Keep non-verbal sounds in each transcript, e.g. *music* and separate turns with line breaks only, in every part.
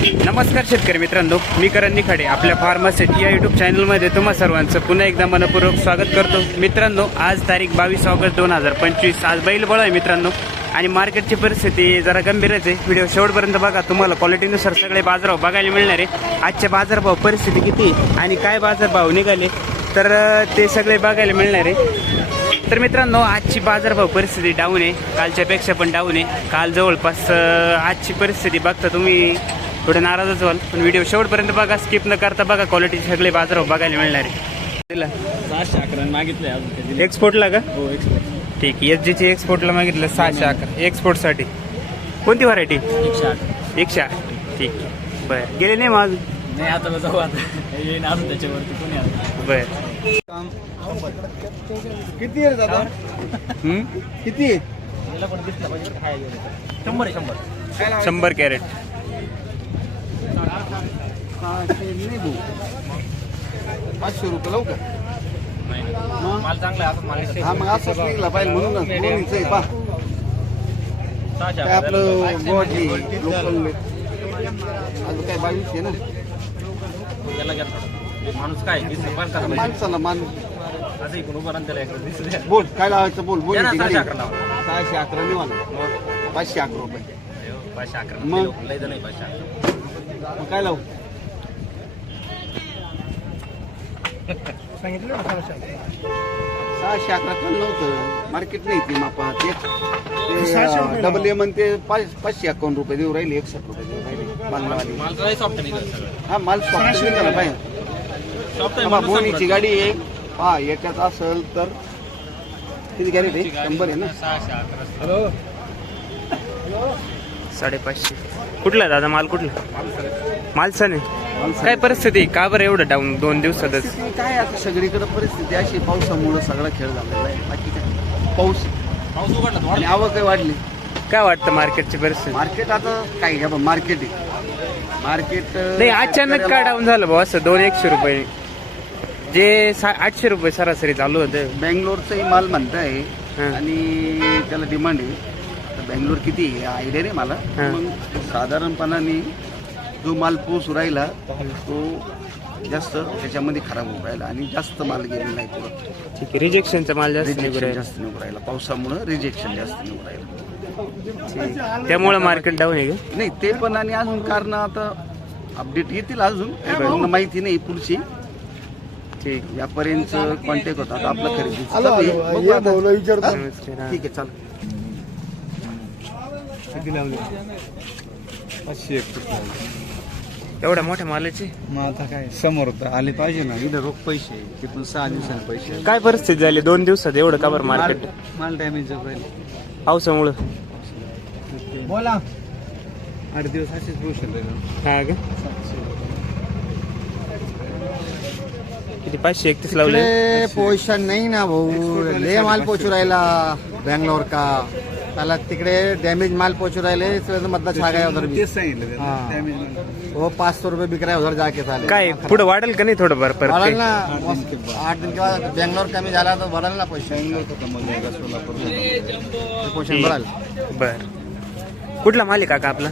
नमस्कार शेतकरी मित्रांनो मी करण निखाडे आपल्या फार्मासिट या युट्यूब चॅनलमध्ये तुम्हा सर्वांचं पुन्हा एकदा मनपूर्वक स्वागत करतो. मित्रांनो आज तारीख बावीस ऑगस्ट दोन हजार पंचवीस आज बैल बळ आहे मित्रांनो. आणि मार्केटची परिस्थिती जरा गंभीरच आहे. व्हिडिओ शेवटपर्यंत बघा तुम्हाला क्वालिटीनुसार सगळे बाजारभाव बघायला मिळणार आहे. आजचे बाजारभाव परिस्थिती किती आणि काय बाजारभाव निघाले तर ते सगळे बघायला मिळणार आहे. तर मित्रांनो आजची बाजारभाव परिस्थिती डाऊन आहे. कालच्यापेक्षा पण डाऊन आहे. काल जवळपास आजची परिस्थिती बघता तुम्ही थोडं नाराजच व्हाल पण व्हिडिओ शेवटपर्यंत बघा स्किप न करता बघा क्वालिटीचे सगळे बाजारभाव बघायला मिळणार आहे.
सहाशे अकरा मागितले
एक्सपोर्टला का?
हो एक्सपोर्ट
ठीक एस जीची एक्सपोर्टला मागितलं सहाशे अकरा. एक्सपोर्टसाठी कोणती व्हरायटी
एकशे आठ.
एकशे आठ. ठीक. बरं. गेले नाही मग
नाही आता जाऊ आता. त्याच्यावरती. कोणी आलं?
बरं.
किती आहे दादा?
हं?
किती आहे?
शंभर शंभर.
शंभर कॅरेट.
सहाशे भाऊ पाचशे रुपये लावू का? मग?
माल चांगला आहे माल
हा मग असंच निघला पाहिजे आहे पा काय आपलं लोकल अजून काय बावीस आहे ना?
त्याला घ्या. थोडं. माणूस काय दिसलं पण करा पाहिजे.
माणसाला मान
असं इकडून उभं राहून त्याला इकडे दिसू द्या.
बोल काय लावायचं बोल बोल
द्या ना,
किती
सहाशे? अकरा लावा.
सहाशे अकरा
मग?
पाचशे अकरा रुपये.
अयो, पाचशे अकरा.
मग?
लय जण आहे पाचशे अकरा.
मग काय लावू? सहाशे अकरा. काल नव्हतं. मार्केट नाही ती मापा ते डबल एम आणि ते पाच पाचशे अकाउंट रुपये देऊ राहिले एकसष्ट रुपये देऊ राहिले. मालवाली
माल तर सॉफ्ट निघाल सगळं.
हा माल स्वस्त निघाला पाहिजे
सॉफ्ट आहे
हा,
म्हणून
बोनीची गाडी आहे. पहा याच्यात असेल तर किती गॅरेट आहे? शंभर आहे ना.
सहाशे अकरा.
साडेपाचशे. कुठला दादा? माल कुठला? मालसाने. काय परिस्थिती? का बरं एवढं डाऊन दोन दिवसातच.
परिस्थिती काय आता सगळीकडे परिस्थिती अशी पावसामुळे सगळा खेळ झालेला आहे. बाकी काय? पाऊस.
पाऊस उघडला
आणि
थोडा
आवक काही वाढली?
काय वाटतं मार्केटची परिस्थिती?
मार्केट आता काय घ्या मार्केट आहे. मार्केट
नाही अचानक का डाऊन झालं भाऊ? असं दोन एकशे रुपये. जे सा- आठशे रुपये सरासरी चालू होतं.
बँगलोरचाही माल म्हणताय. आणि त्याला डिमांड आहे. तर बँगलोर किती आहे आयडिया नाही मला.
हं.
मग साधारणपणाने जो माल पोचू राहिला तो जास्त त्याच्यामध्ये खराब होऊ राहिला आणि जास्त माल गेलेला आहे पुढं
ठीक आहे रिजेक्शनचा माल जास्त निघू
रिजेक्शन
राहिला.
जास्त निघू राहिला. पावसामुळं रिजेक्शन जास्त निघू राहिलं.
त्यामुळं मार्केट डाऊन आहे का?
नाही ते पण आणि अजून कारण आता अपडेट येतील अजून. पूर्ण माहिती नाही पुढची.
ठीक.
व्यापाऱ्यांचं कॉन्टॅक्ट होता. आता आपलं खरेदी चालू आहे. बघू आहे चालेल
पाचशे एकतीस
एवढ्या मोठ्या मालाची?
मग आता काय समोर तर आले पाहिजे ना इथं रोख पैसे आहे. तिथून सहा दिवसांनी पैसे.
काय परिस्थिती झाली? दोन दिवसात एवढं का बरं
माल
मार्केट
माल डॅमेज
पावसामुळं.
बोला. आठ दिवस असेच होऊ शकते
हा का? किती? पाचशे एकतीस लावले?
पोझिशन नाही ना भाऊ. लय माल पोचू राहिला. बँगलोर का त्याला तिकडे डॅमेज माल पोचू राहिले मधला छा गया उधर भी
तेच सांगितलं
हाँ. वो पाँच सौ रुपये बिक रहा है उधर जाके साले
काय पुढे वाढेल का नाही थोडंफार परत
बढ़ल
काही?
ना. आठ दिन के बाद बेंगलोर कमी झाला तर बढ़ल ना पोझिशन बढ़ल
बर. कुठला माल आहे काका आपला?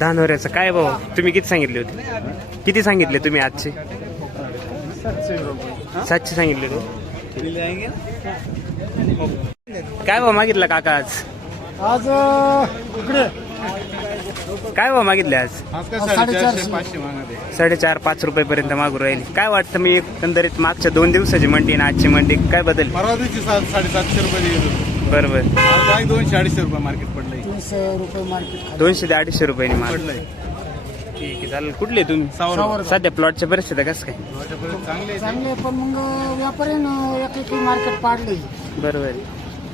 धानोऱ्याचं. काय भाऊ तुम्ही किती सांगितले होते? किती सांगितले तुम्ही आजचे? सातशे सांगितले होते. काय भाऊ मागितला काका आज?
आज इकडे.
काय भाऊ मागितले आज? साडेचार पाच रुपये पर्यंत मागू राहील. काय वाटतं मी एकंदरीत मागच्या दोन दिवसाची मंडी आणि आजची मंडी काय बदल?
परवा दिवशी सात साडेसातशे रुपये दिले
बरोबर.
आज दोनशे अडीचशे रुपये मार्केट पडलंय.
रुपये मार्केट
दोनशे ते अडीचशे रुपयाने माल
पडलंय.
ठीक आहे चालेल. कुठले तुम्ही?
सावर
सध्या प्लॉटच्या परिस्थिती कसं काय?
चांगले
चांगले पण मग व्यापाऱ्यानं एक एक मार्केट पाडले
बरोबर.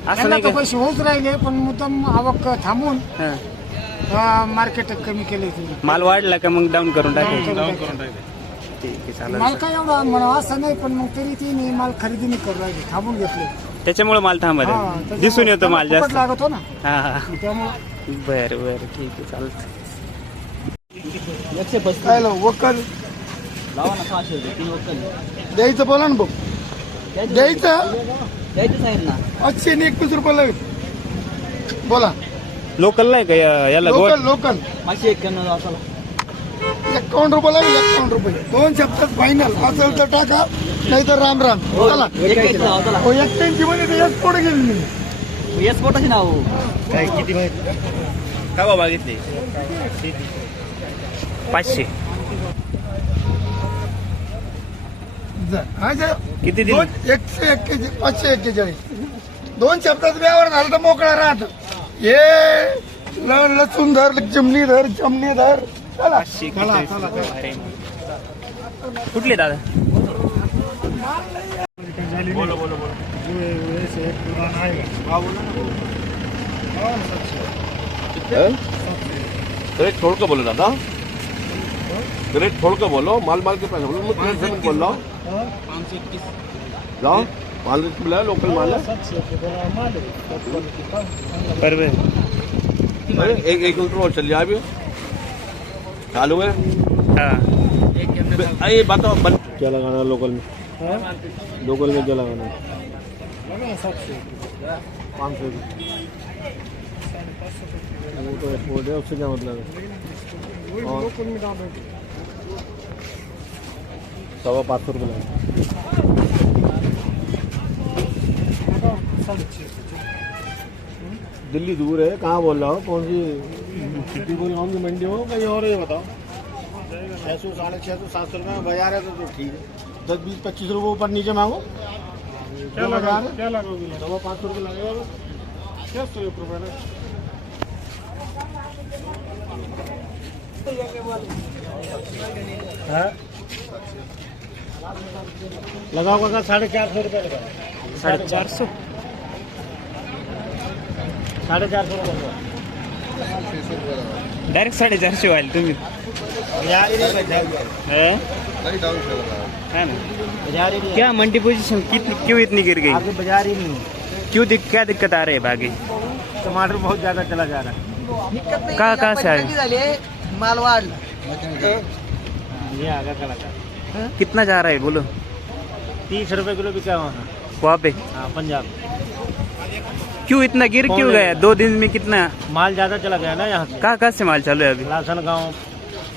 असं
त्यांना
नाही
तर
का?
पैसे होत राहिले पण मुद्दाम आवक थांबून
हा.
मार्केट कमी केले
माल वाढला का मग डाऊन करून टाकायचं
डाऊन करून टाकले.
ठीक आहे चालेल
माल काय एवढा म्हणा असं नाही पण मग तरी ते नाही माल खरेदी नाही करू राहिले थांबून घेतले.
त्याच्यामुळे माल
हा,
थांबत
त्याच्यामुळे
दिसून येतो माल जास्त.
लागत हो ना.
हा हा.
त्यामुळे.
बर बर ठीक आहे चालतं
काय वकल
लावा ना सहाशे रुपये तीन वक्कल.
द्यायचं बोला ना भाऊ. द्यायचं?
द्यायचं साहेब ना.
आठशे एकवीस रुपये लागेल बोला.
लोकल नाही का या- याला
लोकल लोकल.
पाचशे एक्क्याण्णव असाला
एकावन्न रुपयाला एकावन्न रुपये. दोन शब्दात फायनल असेल तर टाका नाही तर राम राम. चला. हो एक्क्याऐंशी मध्ये ते एक पुढे गेली मी
एक्सपोर्टाचे नाव.
काय किती का बा मागितले पाचशे.
जा. हा जे
किती दिले?
एकशे एक्केचाळीस पाचशे एक्केचाळीस. दोन शब्दात व्यवहार झाला तर मोकळा राहत. हे ल- लसूण धर चिमणी धर चमणी धर चला.
अरे. कुठले दादा?
करेक्ट छोड़ के बोलो दादा. करेक्ट छोड़ के बोलो. माल माल के पैसे बोलो मैं बोल रहा हूँ जाओ माल मिला है। लोकल माल है।
बरोबर
अरे एक एक किलोमीटर और चलिए अभी चालू है।
हा।
अरे बताओ बन क्या लगाना लोकल में? लोकल में क्या लगाना पाँच सौ। वो तो एक्सपोर्ट है उससे क्या मतलब है? और सवा पाँच सौ रुपये लगा दिल्ली दूर है कहाँ बोल रहा हो? कौन सी सिटी बोल रहा हूँ मंडी हो कहीं और है ये बताओ। छः सौ साढ़े छः सौ सात सौ रुपये में बाज़ार है तो, तो ठीक है। दस बीस पच्चीस रुपये ऊपर नीचे मांगो। क्या लगा क्या लगोगे? सवा पाँच सौ रुपये लगेगा छः सौ रुपये ना लगाओ का साढ़े चार सौ रुपये लगा।
साडे चारशे
साढ़े चार सौ रुपये
डायरेक्ट साडेचारशे व्हायला तुम्ही? हाँ? है? ना?
ही
क्या मंडी पोजीशन कितनी क्यों इतनी गिर गई?
बाज़ार ही नहीं।
क्यों दिक, क्या दिक्कत आ रही है बाकी
टमाटर बहुत ज़्यादा चला जा रहा है।
कहाँ कहाँ से आ रहे
माल वाढ
ये आगा का लगा
कितना जा रहा है? बोलो।
तीस रुपए किलो बिका वहाँ
वहाँ पे?
हाँ पंजाब।
क्यों इतना गिर क्यों गया? दो दिन में कितना?
माल ज़्यादा चला गया ना यहाँ
कहाँ कहाँ से माल चालू है अभी?
लासन गाँव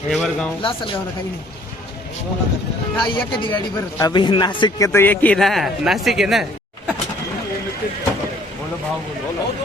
हेवर गाँव।
लासल गाव काही हा। एक गाडी बरं
अभी नासिक के तो एक ही ना नासिक है ना?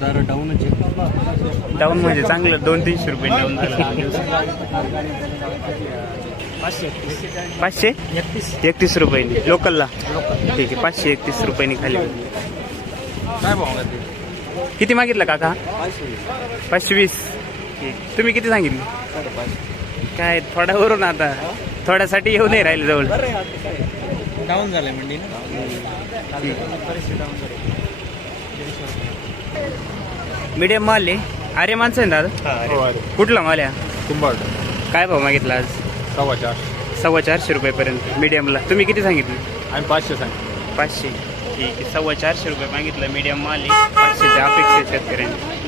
डाऊन म्हणजे चांगलं दोन तीनशे रुपये डाऊन झालं. पाचशे एकतीस. रुपयांनी. लोकलला ठीक आहे पाचशे एकतीस रुपयांनी खाली. किती मागितलं काका? पाचशे वीस. तुम्ही किती सांगितले? काय थोड्यावरून आता. थोड्यासाठी येऊ नाही राहिले जवळ.
डाऊन झालंय मंडी
मीडियम माल आहे. अरे माणसं आहे ना दादा कुठला माल आहे?
कुंभार.
काय भाव मागितला आज?
सव्वा चार.
सव्वा चारशे रुपयेपर्यंत मीडियमला तुम्ही किती सांगितले?
आणि पाचशे सांग
पाचशे. ठीक आहे सव्वा चारशे रुपये मागितलं मीडियम माल आहे. पाचशेच्या अपेक्षा आहे शेतकऱ्यांची.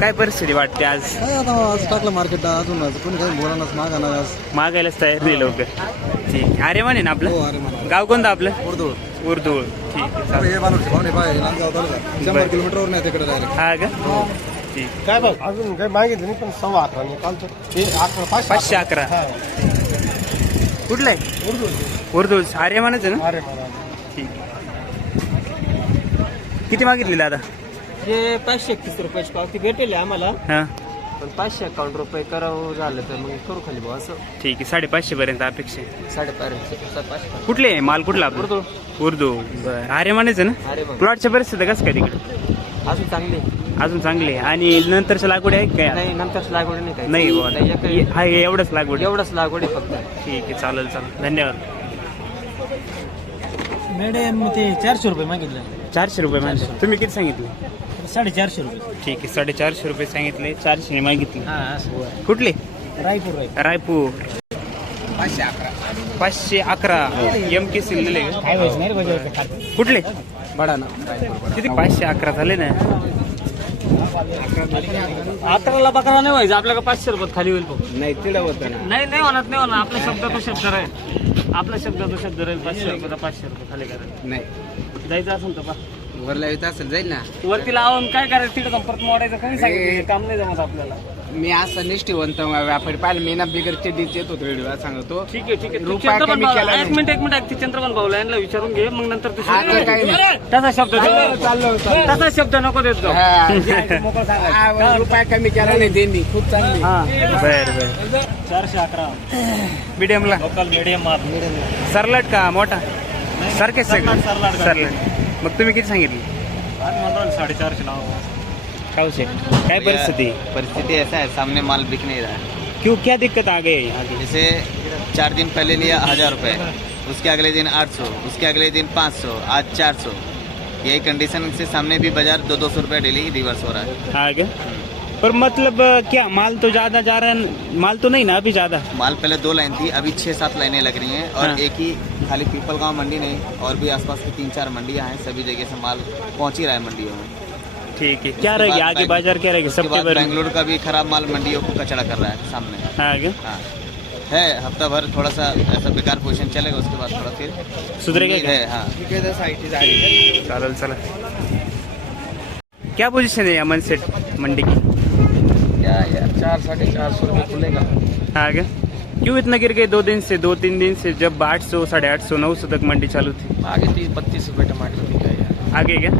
काय परिस्थिती वाटते आज?
काय आता आज टाकलं मार्केट अजून कोणी काही बोलानाच मागा ना आज.
मागायलाच तयार नाही लवकर. ठीक आहे. अरे म्हणे ना आपलं? गाव कोणतं आपलं?
उर्दू.
ठीक आहे चालेल.
हे माणूस पाहुणे पाय नांदगाव तालुका. शंभर किलोमीटरवर नाही तिकडे डायरेक्ट
हा का? ठीक.
काय बघ अजून काही मागितलं नाही पण सव्वा अकरा नाही कालचं ते अकरा पाचशे
अकरा. कुठलं आहे उर्दू. अरे म्हणायचं ना?
अरे मला
ठीक. किती मागितली दादा
हे पाचशे एकतीस रुपयाची पावती भेटेल आम्हाला.
हां.
पण पाचशे अकाउंट रुपये करावं झालं तर मग करू खाली भाऊ असं.
ठीक आहे साडेपाचशे पर्यंत अपेक्षा आहे.
साडेपाचशे पाचशे
कुठले आहे? माल कुठला आपला?
उर्दू.
उर्दू. बरं. अरे म्हणायचं ना?
अरे
प्लॉटच्या परिस्थिती कसं काय तिकडे?
अजून चांगले
अजून चांगले आहे. आणि नंतरच्या लागवड आहे काय?
नाही नंतर लागवड नाही काय
नाही बुवा. हा एवढंच लागवड. आहे.
एवढंच लागवड आहे फक्त.
ठीक आहे चालेल चालेल. धन्यवाद.
मॅडम ते चारशे रुपये मागितलं.
चारशे रुपये म्हणजे तुम्ही किती सांगितले?
साडेचारशे रुपये.
ठीक आहे साडेचारशे रुपये सांगितले चारशे मागितले.
हा असं.
कुठले?
रायपूर रायपूर.
रायपूर. पाचशे अकरा. एम के सी लिहिले का?
काय व्हायचं नाही रे बजावचं खातं.
कुठले?
बडा ना.
किती? पाचशे अकरा झाले ना.
अकराला बकरा नाही व्हायचं आपल्याला पाचशे रुपयात खाली होईल.
नाही तिला होतं ना.
नाही नाही होणार नाही होणार. आपला शब्द तो शब्द राहील. आपला शब्द तो शब्द राहील. पाचशे रुपयाचा पाचशे रुपये खाली करायचं
नाही.
जायचं असेल तर पा.
वरला येत असेल जाईल ना.
वरती लावून काय करायचं तिकडे संपर्क मोडायचं? काही सांगितलं हे काम नाही जमत आपल्याला.
मी असं निष्ठीवंत व्यापारी पाहिलं. मी ना बिगर चेडीच येत होतो व्हिडिओ सांगतो.
ठीक आहे ठीक आहे.
रुपया
चंद्रबान
कमी
भाऊ-
केला
एक
नाही.
मिनिट एक मिनिट. ते चंद्रबान भाऊला यांना विचारून घे. मग नंतर तू
हा, तर काही नाही.
तसा शब्द देऊ.
चाललो
तसा शब्द नको देत जाऊ. *laughs*
रुपया कमी केला नाही त्यांनी खूप चांगली.
हा.
बर बर.
चारशे अकरा.
मीडियमला
लोकल मीडियम
सरलाट का? मोठा? सारखेच सगळे.
सरलाट, सरलाट.
मग तुम्ही किती सांगितले?
साडेचारशे नाव.
काउशे काय परिस्थिती?
परिस्थिति ऐसा है सामने माल बिक नहीं रहा है
क्यों क्या दिक्कत आ गई
जैसे चार दिन पहले लिया हज़ार रुपए उसके अगले दिन आठ सौ उसके अगले दिन पाँच सौ आज चार सौ। यही कंडीशन से सामने भी बाज़ार दो दो सौ रुपये डेली रिवर्स हो रहा है।
आगे? पर मतलब क्या माल तो ज़्यादा जा रहा है माल तो नहीं ना अभी ज़्यादा?
माल पहले दो लाइन थी अभी छः सात लाइनें लग रही हैं और
हाँ।
एक ही खाली पीपल गाँव मंडी नहीं और भी आसपास की तीन चार मंडियाँ हैं सभी जगह से माल पहुँच ही रहा है मंडियों में।
ठीक है। क्या रहेगी आगे बाज़ार क्या रहेगी
उसके
सबके
बाद
बारे
बेंगलुरु का भी खराब माल मंडियों को कचड़ा कर रहा है सामने।
आगे।
हाँ। है हफ़्ता भर थोड़ा सा ऐसा बेकार पोजिशन चलेगा उसके बाद थोड़ा फिर
सुधरेगा क्या?
है हाँ।
चालेल चला क्या पोजीशन है अमन सेठ मंडी की?
क्या यार? चार साढ़े चार सौ रुपये खुलेगा।
आगे क्यों? इतना गिर गए? दो दिन से दो तीन दिन से जब आठ सौ साढ़े आठ सौ नौ सौ तक मंडी चालू थी।
आगे तीस बत्तीस रुपये टमाटर बिका है यार।
आगे क्या?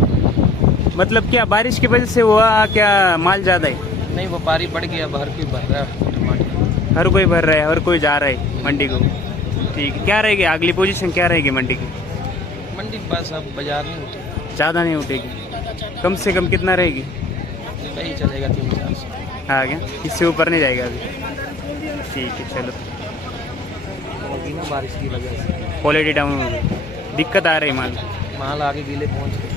मतलब क्या बारिश की वजह से हुआ क्या माल ज़्यादा है?
नहीं व्यापारी बढ़ गया हर कोई भर रहा है टमाटर।
हर कोई भर रहा है हर कोई जा रहा है मंडी को। ठीक है क्या रहेगी? अगली पोजीशन क्या रहेगी मंडी की?
मंडी पास अब बाज़ार नहीं उठेगी।
ज़्यादा नहीं उठेगी। कम से कम कितना रहेगी?
चलेगा तीन चार सौ।
आगे इससे ऊपर नहीं जाएगा अभी। ठीक है, चलो।
बारिश की वजह से
क्वालिटी डाउन हो गई। दिक्कत आ रही माल
माल। आगे गीले पहुँच गए.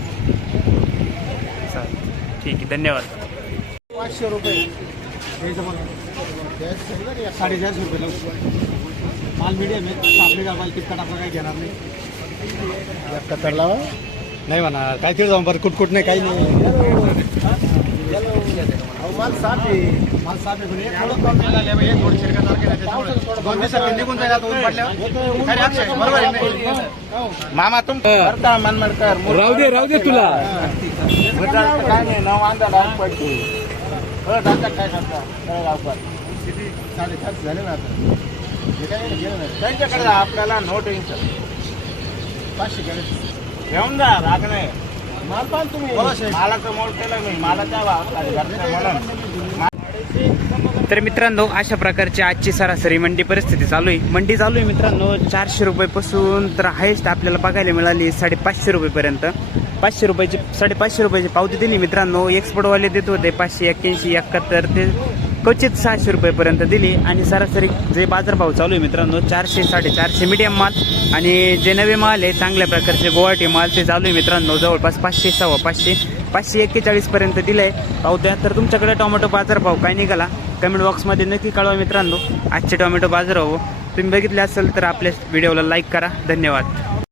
ठीक आहे धन्यवाद।
पाचशे रुपये साडेचारशे रुपये माल मीडियम कुटकुट नाही काही नाही माल साफ आहे. माल साफ आहे पण एक थोडं कमी झालं आहे, एक थोडी शिरका तारखेला त्याच्यामुळे. दोन दिवसात निघून जाईल आता ऊन पडल्यावर. काय रे अक्षय, बरोबर आहे की? नाही? मामा तुम करता मन म्हणकर राहू दे राहू दे तुला. काय नाही नऊ वांदा डाग पडते हो दादा काय करता? काय गावकर साडेसात झाले ना आता. काय गेलं नाही. त्यांच्याकडे आपल्याला नो टेन्शन पाचशे गेले घेऊन जा राग नाही. माल पण तुम्ही मालाचं मोड केलं मी. मला द्यावा म्हणून.
तर मित्रांनो अशा प्रकारची आजची सरासरी मंडी परिस्थिती चालू आहे. मंडी चालू आहे मित्रांनो चारशे रुपयेपासून तर हायेस्ट आपल्याला बघायला मिळाली साडेपाचशे रुपयेपर्यंत. पाचशे रुपयाची साडेपाचशे रुपयाची पावती दिली मित्रांनो. एक्सपोर्टवाले देत होते पाचशे एक्क्याऐंशी एकाहत्तर ते क्वचित सहाशे रुपयेपर्यंत दिली आणि सरासरी जे बाजारभाव चालू आहे मित्रांनो चारशे साडेचारशे मीडियम माल आणि जे नवे माल आहे चांगल्या प्रकारचे गुवाहाटी माल ते चालू आहे मित्रांनो जवळपास पाचशे सव्वा पाचशे पाचशे एक्केचाळीसपर्यंत दिलं आहे द्या तर तुमच्याकडे टोमॅटो बाजारभाव काय निघाला? कमेंट बॉक्समध्ये नक्की कळवा मित्रांनो. आजचे टोमॅटो बाजारभाव तुम्ही बघितले असेल तर आपल्या व्हिडिओला लाईक करा. धन्यवाद.